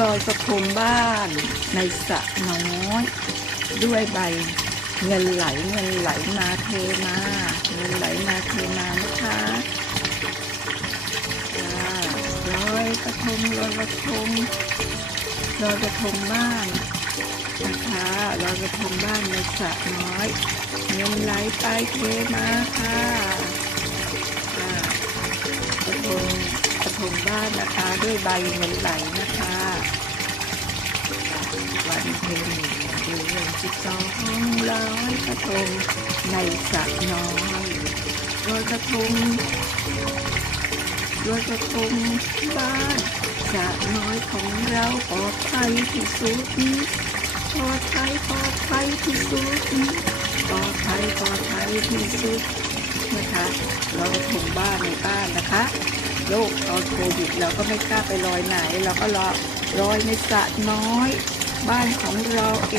รอยกระทงบ้านในสระน้อย ด้วยใบเงินไหลเงินไหลมาเทมาเงินไหลมาเทมานะคะรอยกระทงรอยกระทงรอยกระทงบ้านนะคะรอยกระทงบ้านในสระน้อยเงินไหลไปเทมาค่ะ กระทงบ้านนะคะ ด้วยใบเงินไหลนะคะวันเพ็ญเดือนสิบสองร้อยกระทงในสระน้อยลอยกระทงลอยกระทงบ้านสระน้อยของเราปลอดภัยที่สุดปลอดภัยปลอดภัยที่สุดปลอดภัยปลอดภัยที่สุดนะคะลอยกระทงบ้านในบ้านนะคะ โรคตอนโควิดเราก็ไม่กล้าไปลอยไหน เราก็รอลอยในสระน้อย บ้านของเราเอ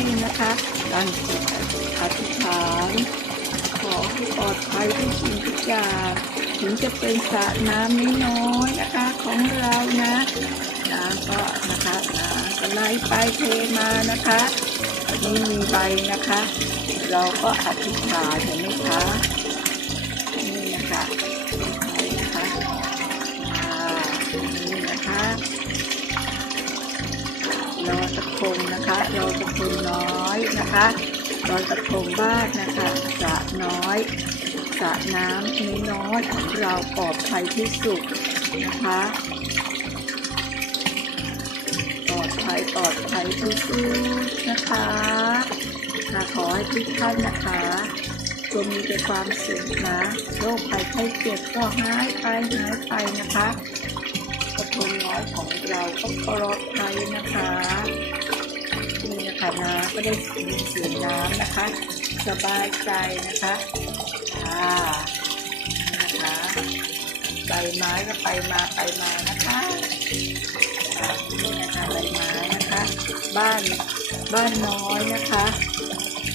งนะคะตั้งจิตอธิษฐานขอให้ปลอดภัยทุกสิ่งทุกอย่างถึงจะเป็นสระน้ำน้อยๆนะคะของเรานะน้ำก็นะคะน้ำก็ไหลไปเทมานะคะอันนี้มีใบนะคะ เราก็อธิษฐานเห็นไหมคะนี่นะคะ งนะคะลอยกระทงน้อยนะคะลอยกระทงบ้านนะคะสระน้อยสระน้ำน้อยของเราปลอดภัยที่สุดนะคะปลอดภัยปลอดภัยที่สุดนะคะค่ะขอให้ทุกท่านนะคะจงมีแต่ความสุขนะโรคภัยไข้เจ็บก็หายไปหายไปนะคะกระทงน้อยของเราก็ปลอดภัยนะคะ คะน้ำก็ได้ยินเสียงน้ำนะคะ สบายใจนะคะค่ะนี่นะคะใบไม้ก็ไปมาไปมานะคะนี่นะคะใบไม้นะคะ บ้านบ้านน้อยนะคะ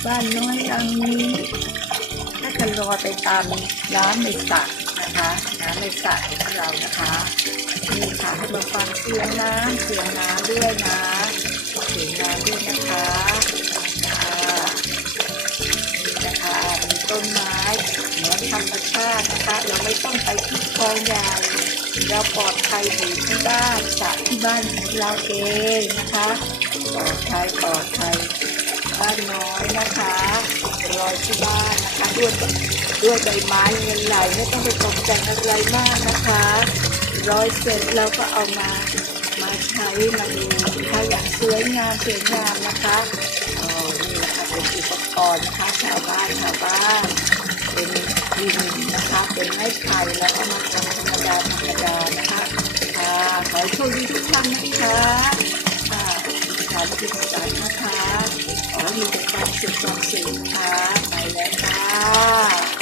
บ้านน้อยหลังนี้ถ้าจะลอยไปตามน้ำในสระนะคะน้ำในสระของเรานะคะนี่ค่ะให้มาฟังเสียงน้ำเสียงน้ำด้วยนะเสียงน้ำด้วยนะคะ อ่านี่นะคะมีต้นไม้เหมือนธรรมชาตินะคะ เราไม่ต้องไปที่คลองใหญ่เราปลอดภัยอยู่ที่บ้านสระที่บ้านของเราเองนะคะปลอดภัยปลอดภัยบ้านน้อยนะคะรอยที่บ้านนะคะด้วยด้วยใบไม้เงินไหลไม่ต้องไปตกแต่งอะไรมากนะคะ ร้อยเสร็จเราก็เอามา มาใช้มาดูนะคะอย่างสวยงามสวยงามนะคะอ๋อนี่แหละคะเป็นอุปกรณ์นะคะชาวบ้านชาวบ้านเป็นดินนะคะ เป็นไม้ไผ่แล้วก็มาทำธรรมดาธรรมดานะคะค่ะขอให้โชคดีทุกท่านนะคะค่ะสาธุสาธุนะคะขอให้มีแต่ความสุขความสุขค่ะไปแล้วค่ะ